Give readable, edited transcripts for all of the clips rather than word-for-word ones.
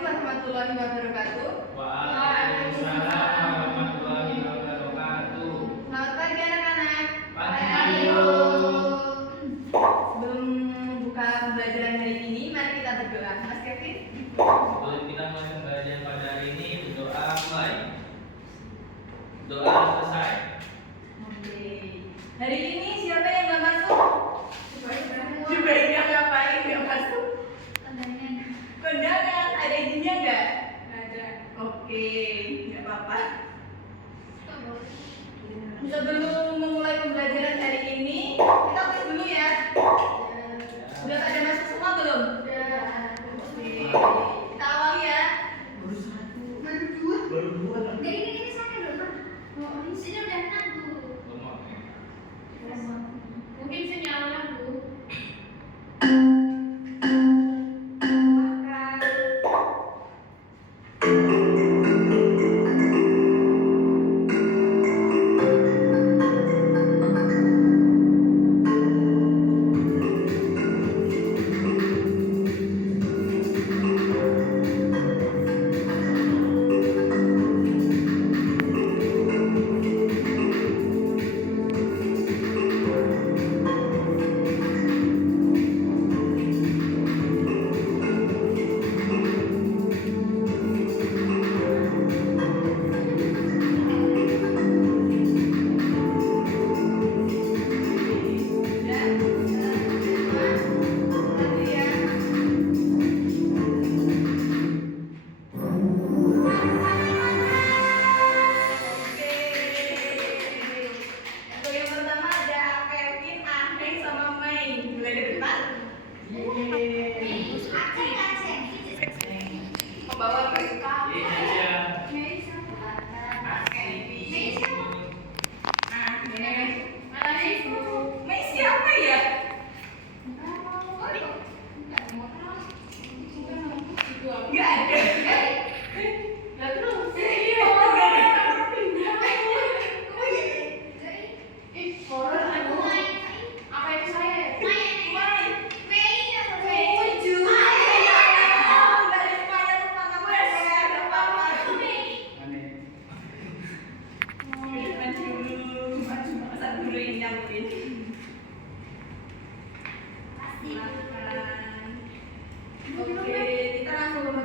Assalamualaikum warahmatullahi wabarakatuh. Waalaikumsalam warahmatullahi wabarakatuh. Selamat pagi anak-anak. Pagi. Sebelum buka pembelajaran hari ini, mari kita berdoa. Mas Kevin. Sebelum kita mulai pembelajaran pada hari ini, berdoa mulai. Doa selesai. Oke. Hari ini siapa yang nggak masuk? Jubairah ngapain nggak masuk? Kondangan. Ada izinnya nggak? Ada. Oke, nggak apa-apa. Sebelum memulai pembelajaran hari ini, kita tes dulu ya. Sudah pada masuk semua belum? Oke. Kita awali ya. Baru dua. Ini saya belum. Sini udah nanggu. Mungkin sinyalnya Bu.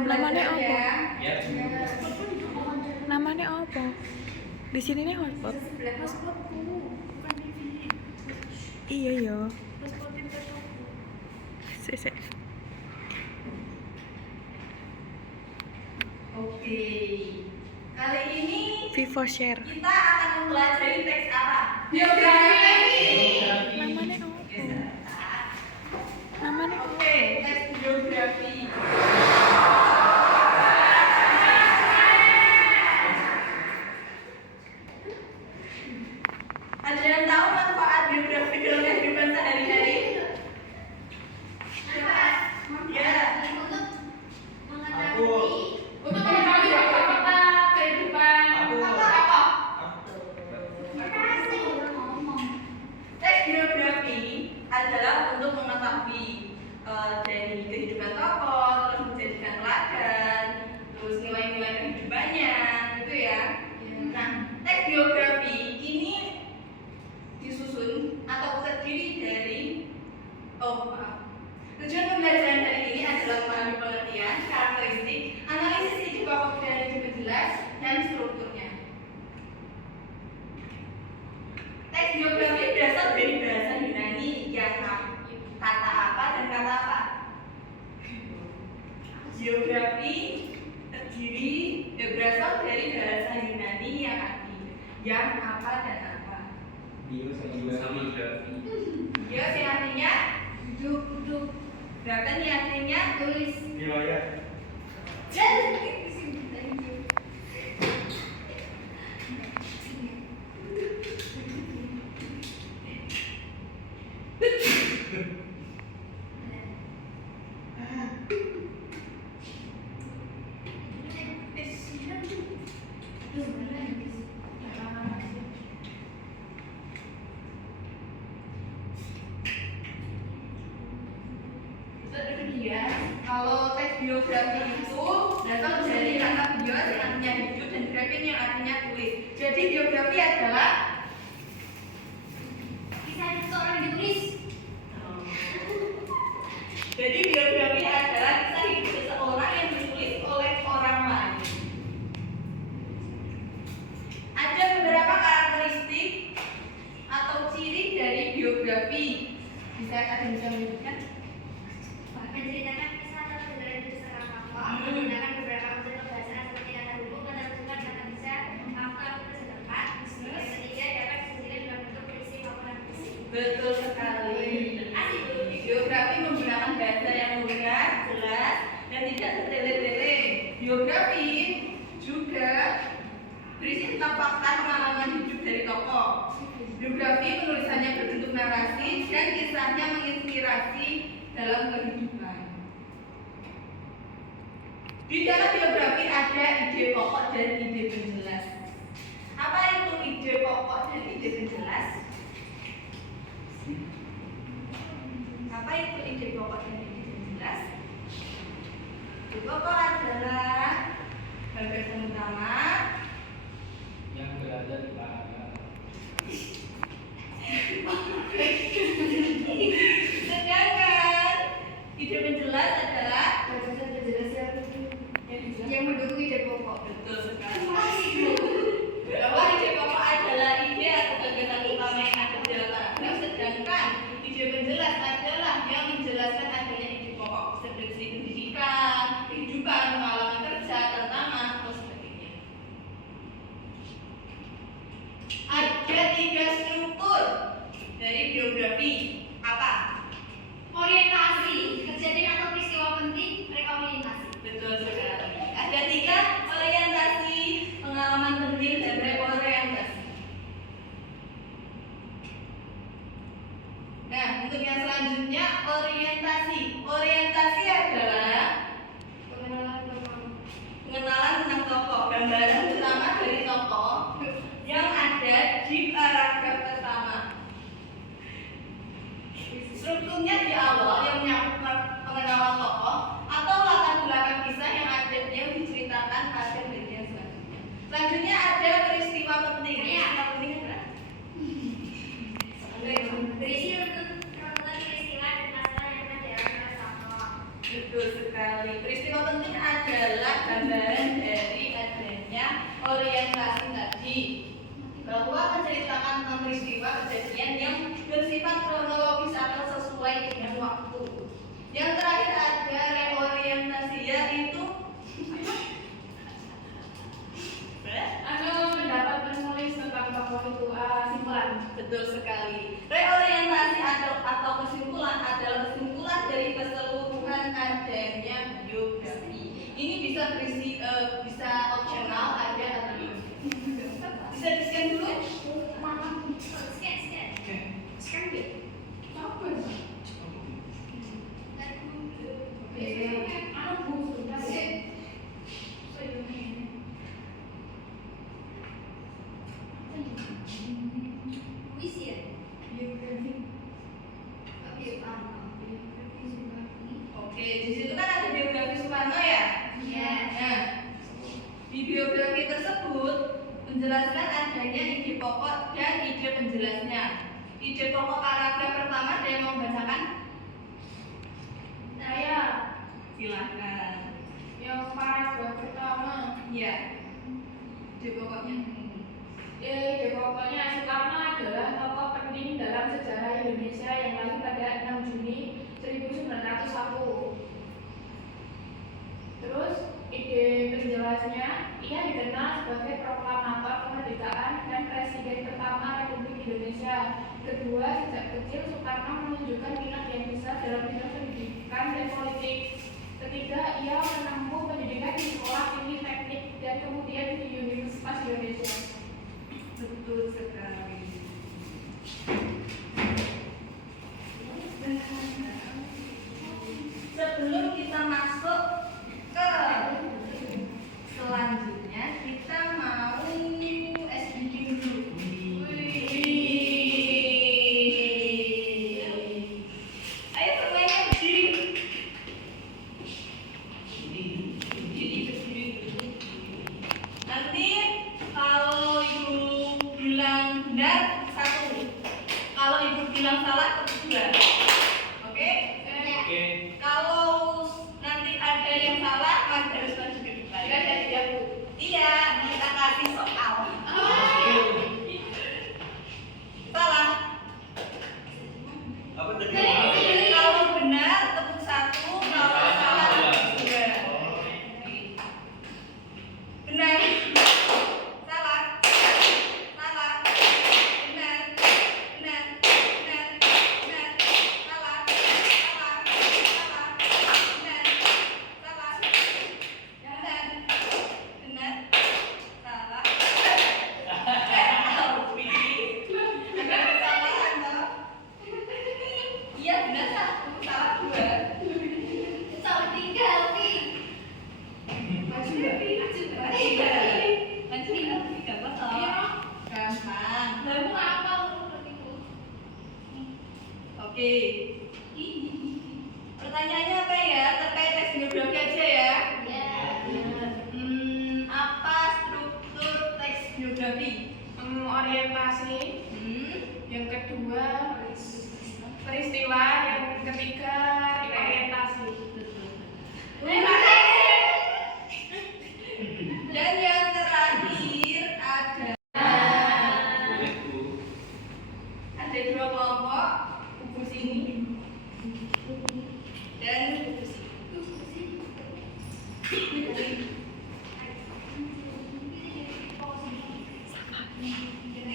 Namanya apa? Ya. Namanya apa? Di sini nih hotspot. Iya ya. Sese. Oke. Kali ini Vivo Share. kita akan mempelajari teks apa? Biografi. Namanya apa? Namanya apa? Oke, teks biografi. Ada yang tahu manfaat biografi dalam kehidupan sehari-hari? Ya. Untuk mengetahui fakta kehidupan apa? Teks biografi adalah untuk mengetahui dari kehidupan tokoh, terus menjadikan teladan, terus nilai-nilai kehidupannya, gitu ya. Nah, teks biografi ini disusun atau terdiri dari tujuan pembelajaran hari ini adalah memahami pengertian, karakteristik, analisis ide pokok dan ide jelas, dan strukturnya. Teks biografi berasal dari bahasa Yunani yang kata apa dan kata apa? Biografi berasal dari bahasa Yunani yang apa dan apa? Bio sama grafi. Bios yang artinya Duduk. gerakan yang artinya Tulis. Riwayat. ya. Kalau teks biografi itu Level dari kata bios yang artinya hidup dan grafin yang artinya tulis. Jadi biografi adalah Kisah hidup seorang yang ditulis. Jadi biografi adalah kisah hidup seseorang yang ditulis oleh orang lain. Ada beberapa karakteristik atau ciri dari biografi. Bisa ada yang bisa menyebutkan? Menceritakan kisah atau sejarah hidup seorang tokoh, menggunakan beberapa unsur kebahasaan seperti kata buku, kata rujukan, kata bisa, fakta, atau setempat. Yang ketiga dapat disajikan dalam bentuk puisi maupun puisi. Betul sekali. Asik. Biografi menggunakan bahasa yang lugas, jelas, dan tidak bertele-tele. Biografi juga berisi tentang fakta pengalaman hidup dari tokoh. Biografi penulisannya berbentuk narasi dan kisahnya menginspirasi dalam kehidupan. Di dalam biografi ada ide pokok dan ide penjelas. Apa itu ide pokok dan ide penjelas? Apa itu ide pokok dan ide penjelas? Ide pokok adalah gagasan utama yang berada di paragraf. sedangkan ide penjelas adalah Gagasan penjelas yang mendukung ide pokok. betul sekali. Bahwa ide pokok adalah ide atau gagasan utama yang ada di dalam paragraf, sedangkan ide penjelas adalah yang menjelaskan adanya ide pokok seperti pendidikan, kehidupan, pengalaman kerja, tantangan, atau sebagainya. Ada 3 struktur dari biografi. Apa? Orientasi, kejadian atau peristiwa penting, reorientasi. Betul sekali. Ada 3 orientasi, pengalaman penting, dan reorientasi. Nah, untuk yang selanjutnya orientasi. Orientasi adalah Pengenalan tokoh. pengenalan tentang tokoh, gambaran utama dari tokoh yang ada di paragraf pertama. Strukturnya di awal yang menyangkut pengenalan tokoh atau latar belakang kisah yang ada yang diceritakan pada bagian selanjutnya. Selanjutnya ada peristiwa penting. Peristiwa penting adalah Berisi runtutan peristiwa dan masalah yang pernah dialami oleh tokoh. betul sekali. Peristiwa penting adalah gambaran dari adanya orientasi tadi, bahwa menceritakan tentang peristiwa kejadian yang bersifat kronologis atau sesuai dengan waktu. Yang terakhir ada reorientasi, yaitu mendapat penulis tentang tokoh itu simpulan. betul sekali. Reorientasi atau kesimpulan adalah kesimpulan dari keseluruhan adanya biografi. Ini bisa berisi bisa opsional, ada atau tidak. Bisa di-scan dulu. Scan deh. Puisi ya? Oke, paham. Oke, di situ kan ada biografi Soekarno ya. Iya. Nah, di biografi tersebut menjelaskan adanya ide pokok dan ide penjelasnya. Ide pokok paragraf pertama ada yang mau membacakan? Saya Silakan. yang paragraf pertama. Iya. Ide pokoknya. Ide pokoknya Soekarno adalah tokoh penting dalam sejarah Indonesia yang lahir pada 6 Juni 1901. Terus ide penjelasnya, ia dikenal sebagai proklamator kemerdekaan dan presiden pertama Republik Indonesia. Kedua, sejak kecil Soekarno menunjukkan minat yang besar dalam bidang pendidikan dan politik. Ketiga, ia menempuh pendidikan di sekolah tinggi teknik dan kemudian di Universitas Indonesia. Betul sekali. Sebelum kita masuk ke selanjutnya, kita mau SBD dulu. Ayo semuanya berdiri.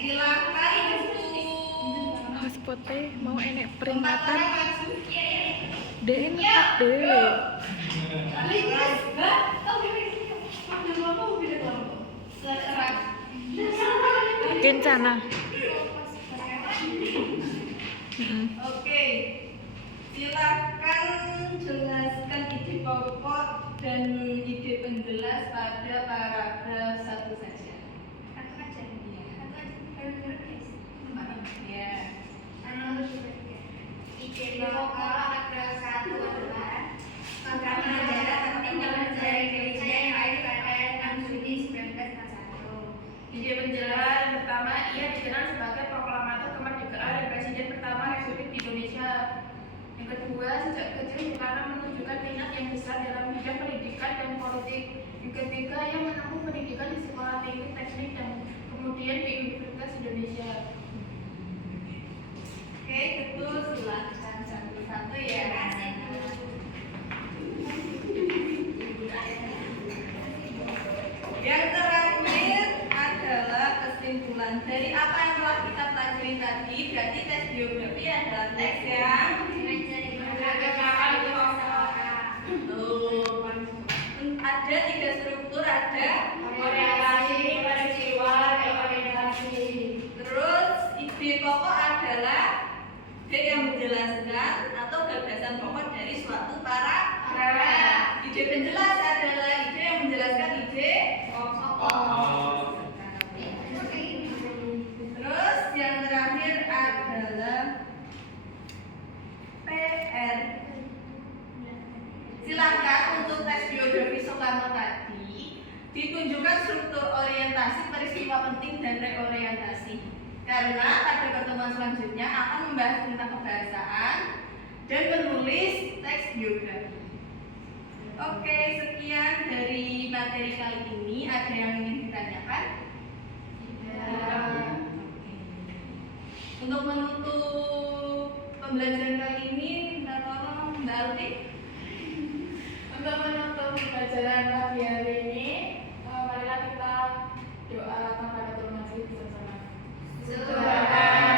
Silakan Hotspotnya mau enek empat peringatan. orang maju. Dek ngekat deh. Kencana. Oke, silakan jelaskan ide pokok dan ide penjelas pada paragraf 1 saja. Ya. Ide pokok paragraf 1 adalah program ajaran penting dalam sejarah Indonesia yang lahir pada 6 Juni 1941. Ide penjelas yang pertama, ia dikenal sebagai proklamator kemerdekaan dan presiden pertama Republik Indonesia. Yang kedua, sejak kecil Soekarno menunjukkan minat yang besar dalam bidang pendidikan dan politik. Yang ketiga, ia menempuh pendidikan di sekolah tinggi teknik dan kemudian di Universitas Indonesia. Oke, betul. Silakan satu-satu ya. Yang terakhir adalah kesimpulan dari apa yang telah kita pelajari tadi. Berarti tes biografi adalah teks yang ada 3 struktur, ada Orientasi, peristiwa, dan orientasi. terus ide pokok adalah ide yang menjelaskan atau gagasan pokok dari suatu paragraf. Ide penjelas adalah ide yang menjelaskan ide pokok. Terus yang terakhir adalah PR. Silakan untuk tes biografi Soekarno tadi ditunjukkan struktur orientasi, peristiwa penting dan reorientasi. Karena pada pertemuan selanjutnya akan membahas tentang kebahasaan dan menulis teks biografi. Oke, sekian dari materi kali ini. Ada yang ingin ditanyakan? Oke. Untuk menutup pembelajaran kali ini, minta tolong Mbak Alti. Untuk menutup pembelajaran pagi hari ini, marilah kita doa kepada Tuhan bersama-sama. Subhanallah.